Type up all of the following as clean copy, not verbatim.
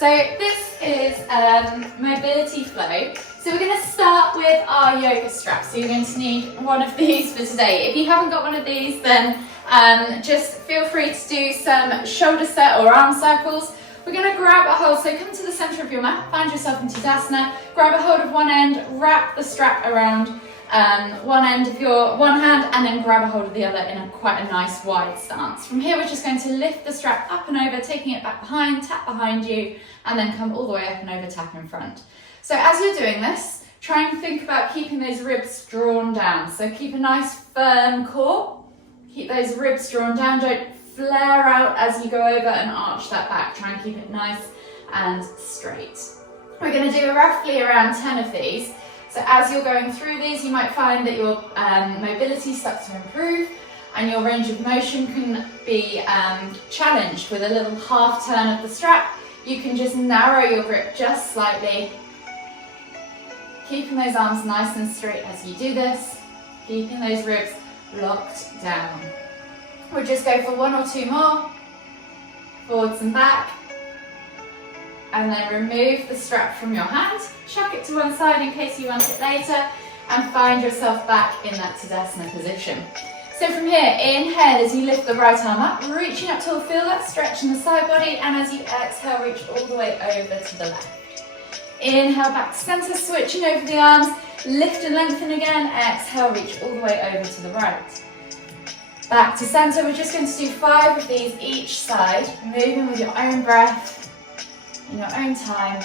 So this is mobility flow. So we're going to start with our yoga straps. So you're going to need one of these for today. If you haven't got one of these, then just feel free to do some shoulder set or arm circles. We're going to grab a hold, so come to the center of your mat, find yourself in Tadasana, grab a hold of one end, wrap the strap around one end of your one hand, and then grab a hold of the other in quite a nice wide stance. From here, we're just going to lift the strap up and over, taking it back behind, tap behind you, and then come all the way up and over, tap in front. So as you're doing this, try and think about keeping those ribs drawn down. So keep a nice firm core, keep those ribs drawn down, don't flare out as you go over and arch that back. Try and keep it nice and straight. We're going to do roughly around 10 of these. So as you're going through these, you might find that your mobility starts to improve and your range of motion can be challenged with a little half turn of the strap. You can just narrow your grip just slightly, keeping those arms nice and straight as you do this, keeping those ribs locked down. We'll just go for one or two more, forwards and back, and then remove the strap from your hand, chuck it to one side in case you want it later, and find yourself back in that Tadasana position. So from here, inhale as you lift the right arm up, reaching up till feel that stretch in the side body, and as you exhale, reach all the way over to the left. Inhale back to center, switching over the arms, lift and lengthen again, exhale, reach all the way over to the right. Back to center, we're just going to do 5 of these each side, moving with your own breath, in your own time,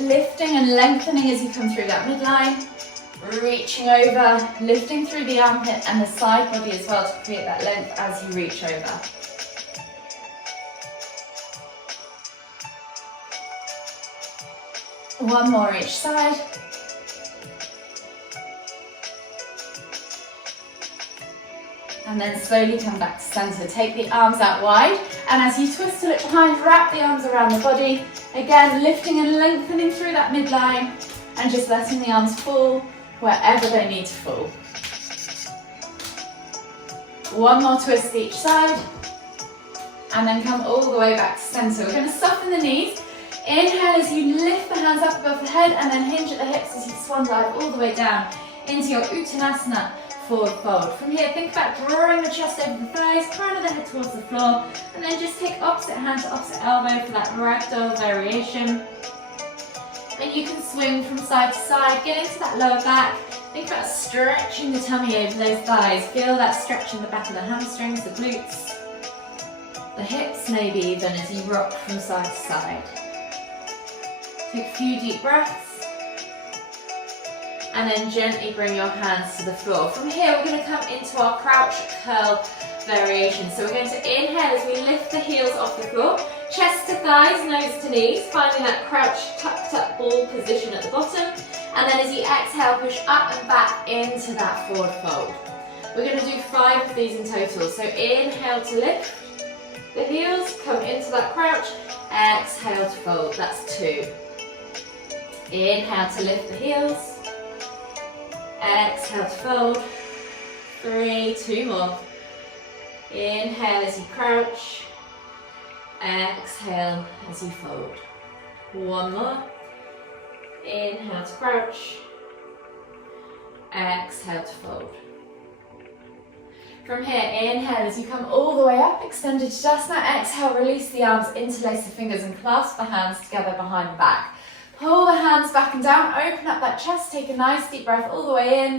lifting and lengthening as you come through that midline, reaching over, lifting through the armpit and the side body as well to create that length as you reach over. One more each side. And then slowly come back to center. Take the arms out wide, and as you twist to look behind, wrap the arms around the body. Again, lifting and lengthening through that midline, and just letting the arms fall wherever they need to fall. One more twist each side, and then come all the way back to center. We're going to soften the knees. Inhale as you lift the hands up above the head, and then hinge at the hips as you swan dive all the way down into your Uttanasana. Forward fold. From here, think about drawing the chest over the thighs, crown of the head towards the floor, and then just take opposite hand to opposite elbow for that ragdoll variation. And you can swing from side to side, get into that lower back. Think about stretching the tummy over those thighs. Feel that stretch in the back of the hamstrings, the glutes, the hips maybe even as you rock from side to side. Take a few deep breaths. And then gently bring your hands to the floor. From here, we're going to come into our crouch curl variation. So we're going to inhale as we lift the heels off the floor, chest to thighs, nose to knees, finding that crouch tucked up ball position at the bottom. And then as you exhale, push up and back into that forward fold. We're going to do 5 of these in total. So inhale to lift the heels, come into that crouch, exhale to fold. That's 2. Inhale to lift the heels. Exhale to fold. 3, 2 more. Inhale as you crouch. Exhale as you fold. 1 more. Inhale to crouch. Exhale to fold. From here, inhale as you come all the way up, extended Tadasana. Exhale, release the arms, interlace the fingers and clasp the hands together behind the back. Pull the hands back and down, open up that chest, take a nice deep breath all the way in.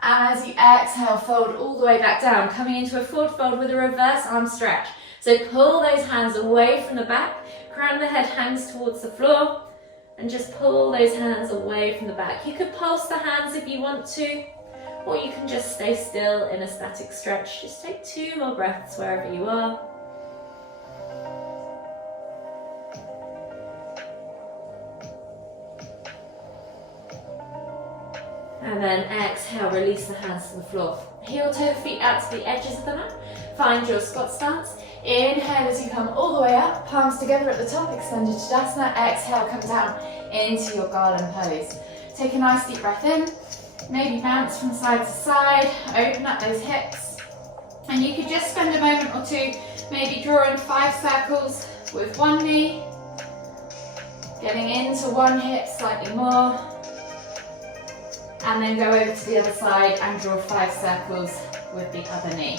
And as you exhale, fold all the way back down, coming into a forward fold with a reverse arm stretch. So pull those hands away from the back, crown of the head hangs towards the floor, and just pull those hands away from the back. You could pulse the hands if you want to, or you can just stay still in a static stretch. Just take 2 more breaths wherever you are. And then exhale, release the hands to the floor. Heel toe the feet out to the edges of the mat. Find your squat stance. Inhale as you come all the way up, palms together at the top, extended Tadasana. Exhale, come down into your garland pose. Take a nice deep breath in. Maybe bounce from side to side, open up those hips. And you could just spend a moment or two maybe drawing 5 circles with one knee Getting into one hip slightly more. And then go over to the other side and draw 5 circles with the other knee.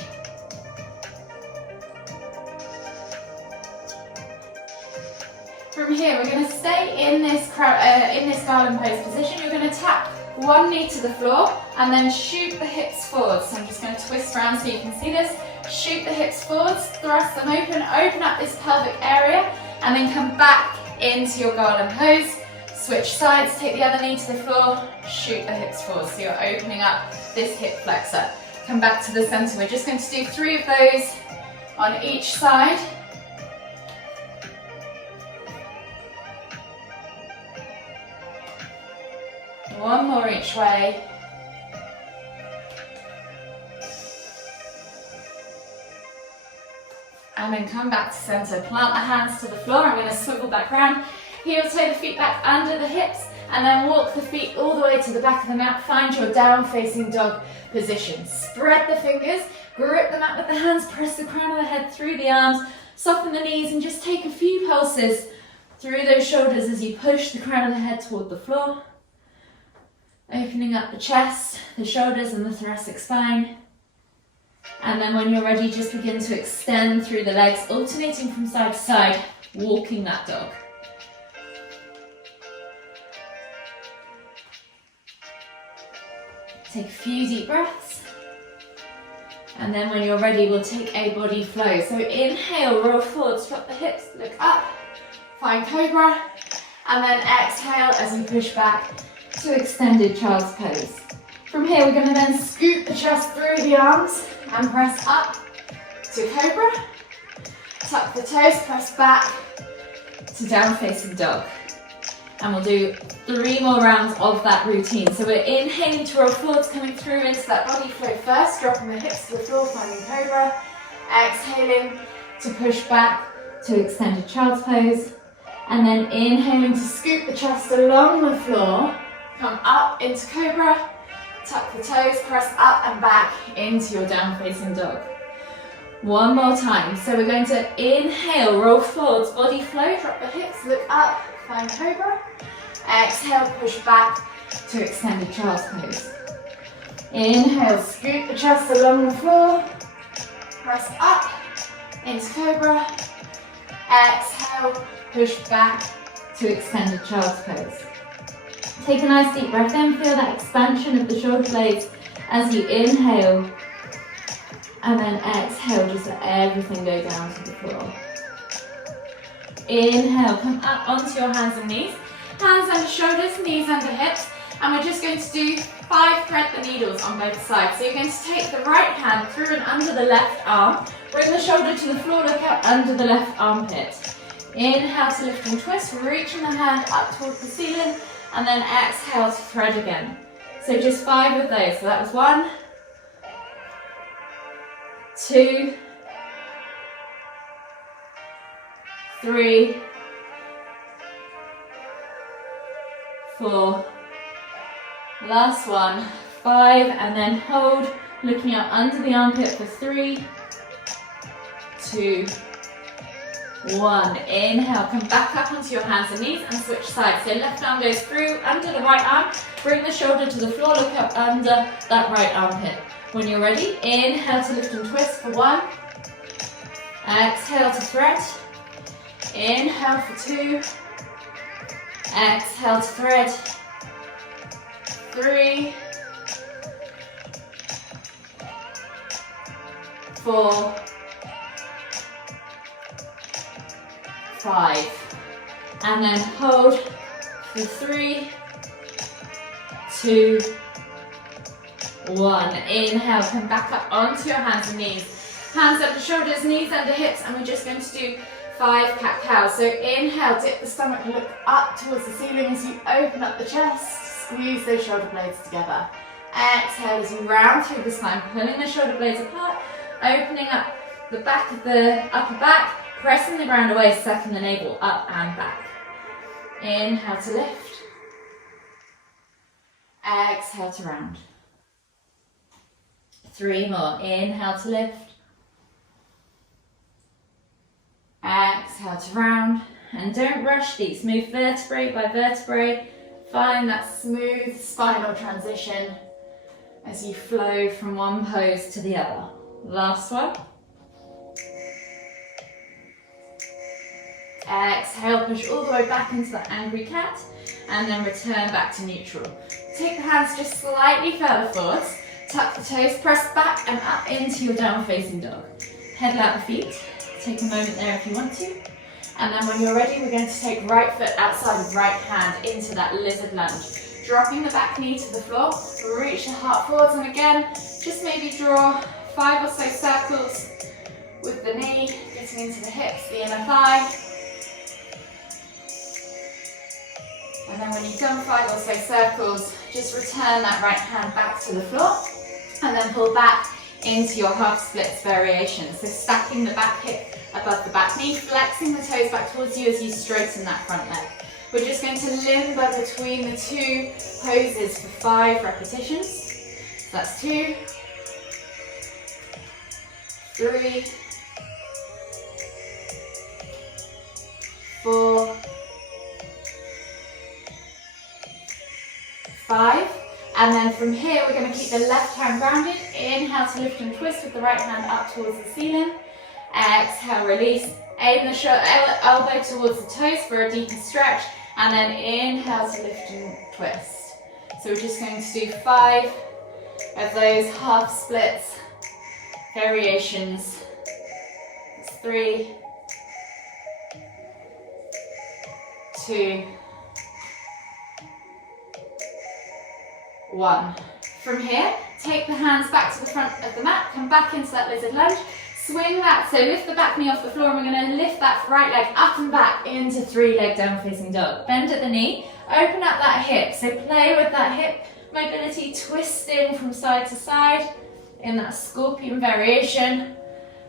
From here, we're going to stay in this garland pose position. You're going to tap one knee to the floor and then shoot the hips forward. So I'm just going to twist around so you can see this. Shoot the hips forwards, thrust them open up this pelvic area, and then come back into your garland pose. Switch sides, take the other knee to the floor, shoot the hips forward. So you're opening up this hip flexor. Come back to the center. We're just going to do 3 of those on each side. One more each way. And then come back to center. Plant the hands to the floor. I'm going to swivel back around. Heel toe the feet back under the hips, and then walk the feet all the way to the back of the mat. Find your down facing dog position. Spread the fingers, grip the mat with the hands, press the crown of the head through the arms, soften the knees, and just take a few pulses through those shoulders as you push the crown of the head toward the floor. Opening up the chest, the shoulders, and the thoracic spine. And then when you're ready, just begin to extend through the legs, alternating from side to side, walking that dog. Take a few deep breaths. And then when you're ready, we'll take a body flow. So inhale, roll forward, drop the hips, look up, find cobra. And then exhale as you push back to extended child's pose. From here, we're going to then scoop the chest through the arms and press up to cobra. Tuck the toes, press back to down facing dog. And we'll do 3 more rounds of that routine. So we're inhaling to roll forwards, coming through into that body flow first, dropping the hips to the floor, finding cobra. Exhaling to push back to extended child's pose. And then inhaling to scoop the chest along the floor, come up into cobra, tuck the toes, press up and back into your down facing dog. One more time. So we're going to inhale, roll forwards, body flow, drop the hips, look up, find cobra. Exhale, push back to extended child's pose. Inhale, scoop the chest along the floor, press up into cobra. Exhale, push back to extended child's pose. Take a nice deep breath in, feel that expansion of the shoulder blades as you inhale, and then exhale, just let everything go down to the floor. Inhale, come up onto your hands and knees, hands under shoulders, knees under hips, and we're just going to do 5 thread the needles on both sides. So you're going to take the right hand through and under the left arm, bring the shoulder to the floor, look up under the left armpit. Inhale to lift and twist, reaching the hand up towards the ceiling, and then exhale to thread again. So just 5 of those. So that was 1, 2, 3, 4, last one, 5, and then hold, looking up under the armpit for 3, 2, 1. Inhale, come back up onto your hands and knees and switch sides. So left arm goes through under the right arm, bring the shoulder to the floor, look up under that right armpit. When you're ready, inhale to lift and twist for 1, exhale to thread, inhale for 2, exhale to thread, 3, 4, 5, and then hold for 3, 2, 1. Inhale, come back up onto your hands and knees. Hands under shoulders, knees under hips, and we're just going to do 5 cat-cows. So inhale, dip the stomach, look up towards the ceiling as you open up the chest, squeeze those shoulder blades together. Exhale as you round through the spine, pulling the shoulder blades apart, opening up the back of the upper back, pressing the ground away, sucking the navel up and back. Inhale to lift. Exhale to round. 3 more. Inhale to lift. Exhale to round. And don't rush these, move vertebrae by vertebrae. Find that smooth spinal transition as you flow from one pose to the other. Last one. Exhale, push all the way back into that angry cat, and then return back to neutral. Take the hands just slightly further forwards, tuck the toes, press back and up into your down facing dog. Pedal out the feet, take a moment there if you want to. And then when you're ready, we're going to take right foot outside of right hand into that lizard lunge. Dropping the back knee to the floor, reach the heart forwards, and again, just maybe draw 5 or so circles with the knee, getting into the hips, the inner thigh. And then when you've done 5 or so circles, just return that right hand back to the floor, and then pull back into your half splits variation. So stacking the back hip above the back knee, flexing the toes back towards you as you straighten that front leg. We're just going to limber between the 2 poses for 5 repetitions. So that's 2, 3, 4, 5. And then from here, we're going to keep the left hand grounded. Inhale to lift and twist with the right hand up towards the ceiling. Exhale, release. Aim the elbow towards the toes for a deeper stretch. And then inhale to lift and twist. So we're just going to do 5 of those half splits variations. It's 3, 2, 1. From here, take the hands back to the front of the mat, come back into that lizard lunge, swing that, so lift the back knee off the floor, and we're going to lift that right leg up and back into 3-leg down facing dog. Bend at the knee, open up that hip, so play with that hip mobility, twisting from side to side in that scorpion variation.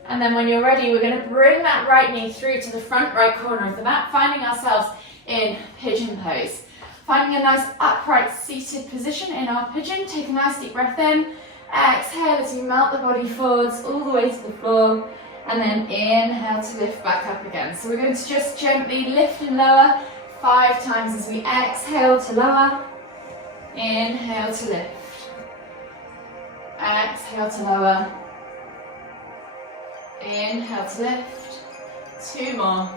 And then when you're ready, we're going to bring that right knee through to the front right corner of the mat, finding ourselves in pigeon pose. Finding a nice upright seated position in our pigeon. Take a nice deep breath in. Exhale as you melt the body forwards all the way to the floor. And then inhale to lift back up again. So we're going to just gently lift and lower 5 times as we exhale to lower. Inhale to lift. Exhale to lower. Inhale to lift. 2 more.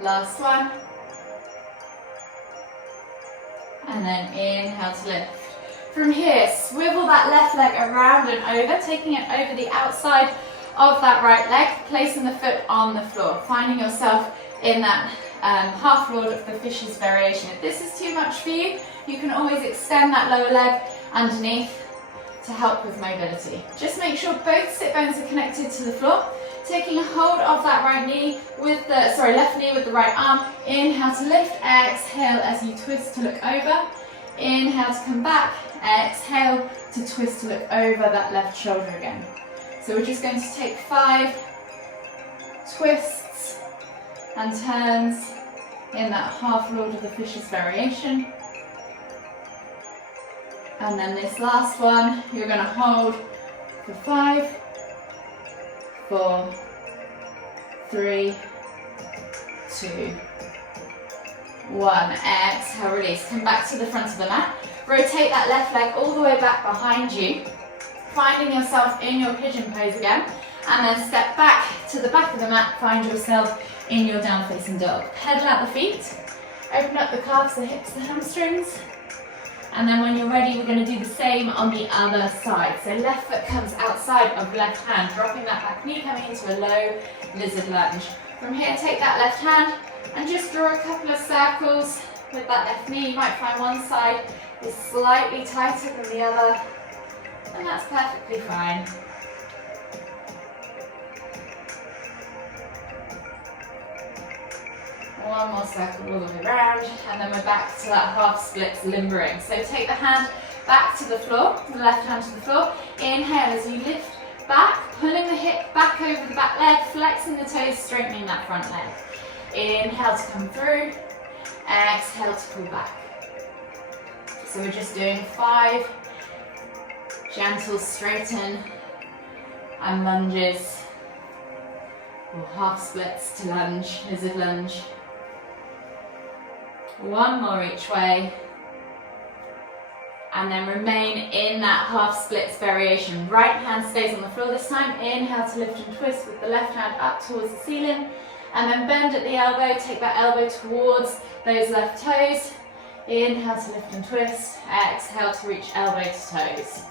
Last one. And then inhale to lift. From here, swivel that left leg around and over, taking it over the outside of that right leg, placing the foot on the floor, finding yourself in that half Lord of the Fishes variation. If this is too much for you, you can always extend that lower leg underneath to help with mobility. Just make sure both sit bones are connected to the floor. Taking a hold of that right knee with the, left knee with the right arm. Inhale to lift, exhale as you twist to look over. Inhale to come back, exhale to twist to look over that left shoulder again. So we're just going to take 5 twists and turns in that half Lord of the Fishes variation. And then this last one, you're going to hold for 5, 4, 3, 2, 1. Exhale, release. Come back to the front of the mat. Rotate that left leg all the way back behind you, finding yourself in your pigeon pose again. And then step back to the back of the mat, find yourself in your down facing dog. Pedal out the feet, open up the calves, the hips, the hamstrings. And then when you're ready, we're going to do the same on the other side. So left foot comes outside of left hand, dropping that back knee, coming into a low lizard lunge. From here, take that left hand and just draw a couple of circles with that left knee. You might find one side is slightly tighter than the other, and that's perfectly fine. One more circle all the way around, and then we're back to that half splits limbering. So take the hand back to the floor, the left hand to the floor. Inhale as you lift back, pulling the hip back over the back leg, flexing the toes, straightening that front leg. Inhale to come through, exhale to pull back. So we're just doing 5 gentle straighten and lunges or half splits to lunge, lizard lunge. One more each way. And then remain in that half splits variation. Right hand stays on the floor this time. Inhale to lift and twist with the left hand up towards the ceiling. And then bend at the elbow, take that elbow towards those left toes. Inhale to lift and twist. Exhale to reach elbow to toes.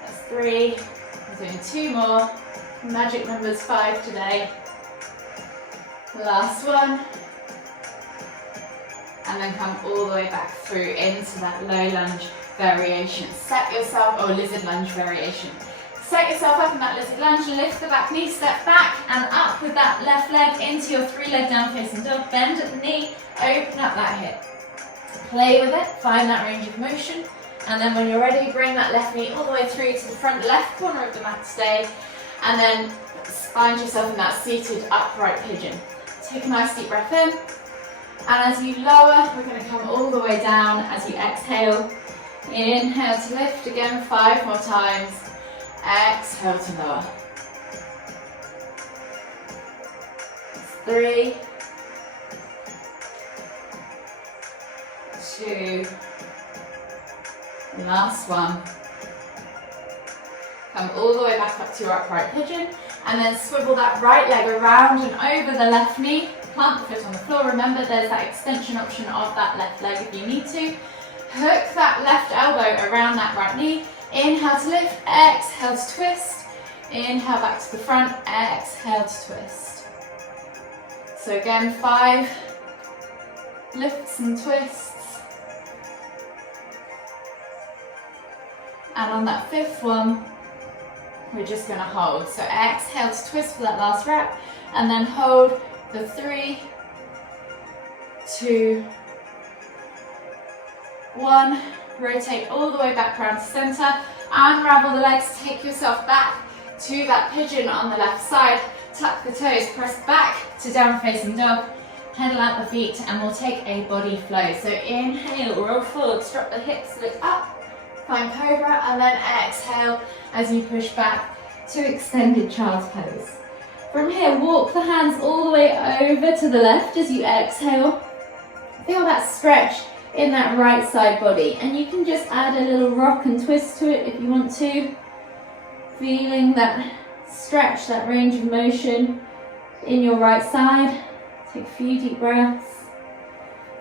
That's 3. We're doing 2 more. Magic numbers 5 today. Last one. And then come all the way back through into that low lunge variation. Set yourself, or lizard lunge variation. Set yourself up in that lizard lunge, lift the back knee, step back and up with that left leg into your 3-leg down facing dog. Bend at the knee, open up that hip. Play with it, find that range of motion. And then when you're ready, bring that left knee all the way through to the front left corner of the mat today. And then find yourself in that seated upright pigeon. Take a nice deep breath in. And as you lower, we're going to come all the way down as you exhale. Inhale to lift again 5 more times. Exhale to lower. 3, 2, last one. Come all the way back up to your upright pigeon and then swivel that right leg around and over the left knee. Plant the foot on the floor. Remember there's that extension option of that left leg if you need to. Hook that left elbow around that right knee. Inhale to lift, exhale to twist. Inhale back to the front, exhale to twist. So again, 5 lifts and twists. And on that 5th one, we're just going to hold. So exhale to twist for that last rep, and then hold for 3, 2, 1. Rotate all the way back around to center. Unravel the legs, take yourself back to that pigeon on the left side. Tuck the toes, press back to down facing dog. Pedal out the feet and we'll take a body flow. So inhale, roll forward, drop the hips, look up, find cobra, and then exhale as you push back to extended child's pose. From here, walk the hands all the way over to the left as you exhale. Feel that stretch in that right side body, and you can just add a little rock and twist to it if you want to. Feeling that stretch, that range of motion in your right side. Take a few deep breaths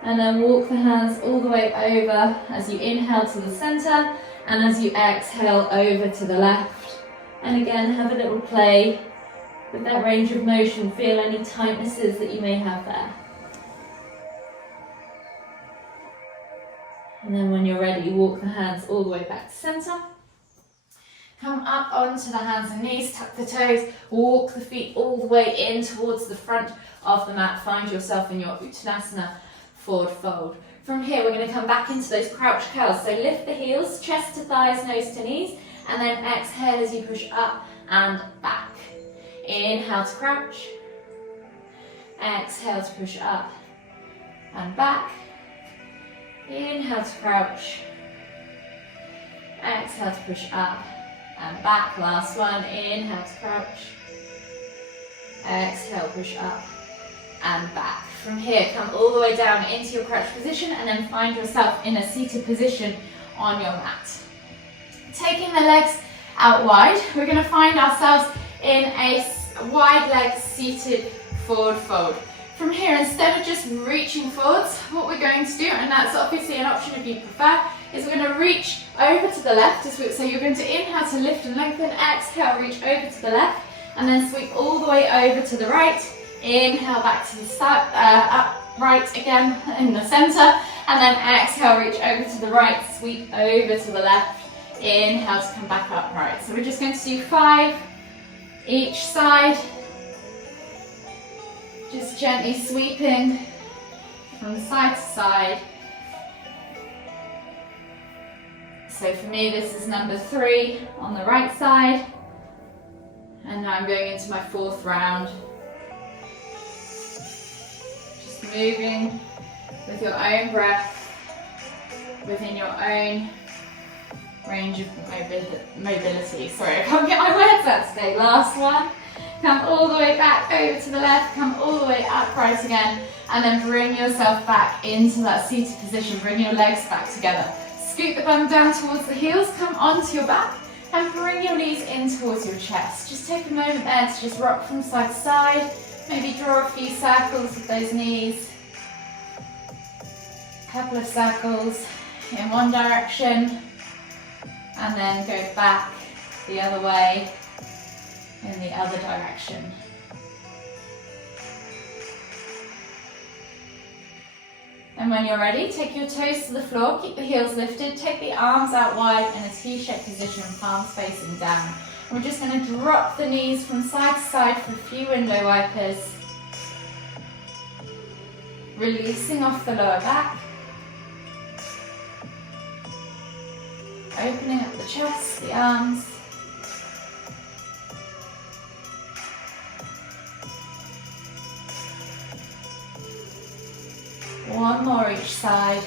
and then walk the hands all the way over as you inhale to the center and as you exhale over to the left. And again, have a little play with that range of motion. Feel any tightnesses that you may have there. And then when you're ready, walk the hands all the way back to center. Come up onto the hands and knees, tuck the toes, walk the feet all the way in towards the front of the mat. Find yourself in your Uttanasana forward fold. From here, we're going to come back into those crouch curls. So lift the heels, chest to thighs, nose to knees, and then exhale as you push up and back. Inhale to crouch. Exhale to push up and back. Inhale to crouch. Exhale to push up and back. Last one. Inhale to crouch. Exhale, push up and back. From here, come all the way down into your crouch position and then find yourself in a seated position on your mat. Taking the legs out wide, we're going to find ourselves in a wide leg seated forward fold. From here, instead of just reaching forwards, what we're going to do, and that's obviously an option if you prefer, is we're going to reach over to the left. So you're going to inhale to lift and lengthen, exhale, reach over to the left, and then sweep all the way over to the right. Inhale back to the side, upright again in the center, and then exhale, reach over to the right, sweep over to the left. Inhale to come back upright. So we're just going to do 5 each side. Just gently sweeping from side to side. So for me, this is number 3 on the right side. And now I'm going into my 4th round. Just moving with your own breath, within your own range of mobility. Sorry, I can't get my words that today. Last one. Come all the way back over to the left, come all the way upright again, and then bring yourself back into that seated position. Bring your legs back together. Scoot the bum down towards the heels, come onto your back, and bring your knees in towards your chest. Just take a moment there to just rock from side to side. Maybe draw a few circles with those knees. A couple of circles in one direction, and then go back the other way in the other direction. And when you're ready, take your toes to the floor, keep the heels lifted, take the arms out wide in a T-shaped position, palms facing down. And we're just going to drop the knees from side to side for a few window wipers. Releasing off the lower back. Opening up the chest, the arms. One more each side,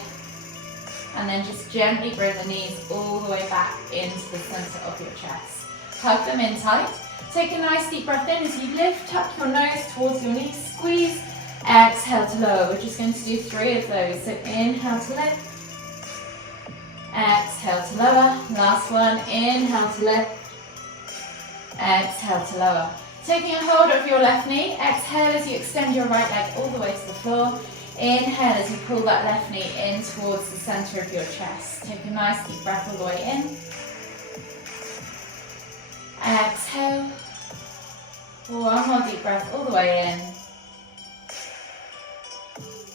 and then just gently bring the knees all the way back into the center of your chest. Hug them in tight. Take a nice deep breath in as you lift, tuck your nose towards your knees, squeeze, exhale to lower. We're just going to do 3 of those. So inhale to lift, exhale to lower. Last one, inhale to lift, exhale to lower. Taking a hold of your left knee, exhale as you extend your right leg all the way to the floor. Inhale as you pull that left knee in towards the center of your chest. Take a nice deep breath all the way in. Exhale. One more deep breath all the way in.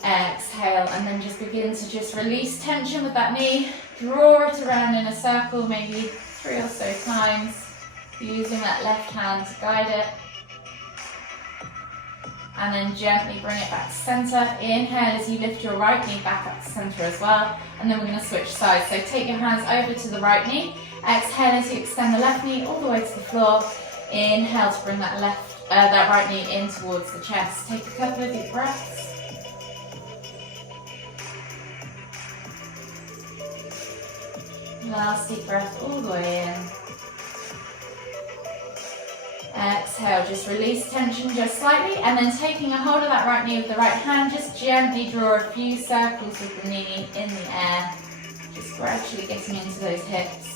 Exhale, and then just begin to just release tension with that knee. Draw it around in a circle, maybe 3 or so times, using that left hand to guide it. And then gently bring it back to center. Inhale as you lift your right knee back up to center as well. And then we're going to switch sides. So take your hands over to the right knee. Exhale as you extend the left knee all the way to the floor. Inhale to bring that right knee in towards the chest. Take a couple of deep breaths. Last deep breath all the way in. Exhale, just release tension just slightly, and then taking a hold of that right knee with the right hand, just gently draw a few circles with the knee in the air, just gradually getting into those hips.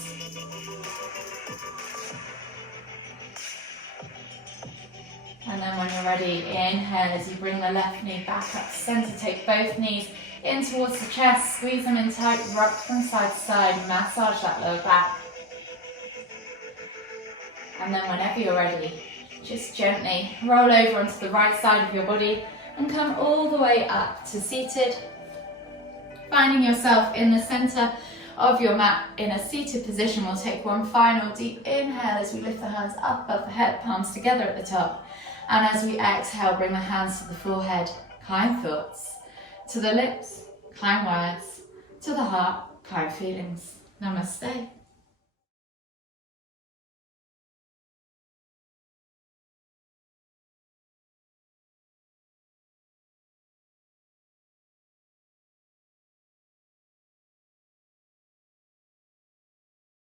And then when you're ready, inhale as you bring the left knee back up to center, take both knees in towards the chest, squeeze them in tight, rock from side to side, massage that lower back. And then whenever you're ready, just gently roll over onto the right side of your body and come all the way up to seated. Finding yourself in the center of your mat in a seated position, we'll take one final deep inhale as we lift the hands up above the head, palms together at the top. And as we exhale, bring the hands to the forehead, kind thoughts. To the lips, kind words. To the heart, kind feelings. Namaste.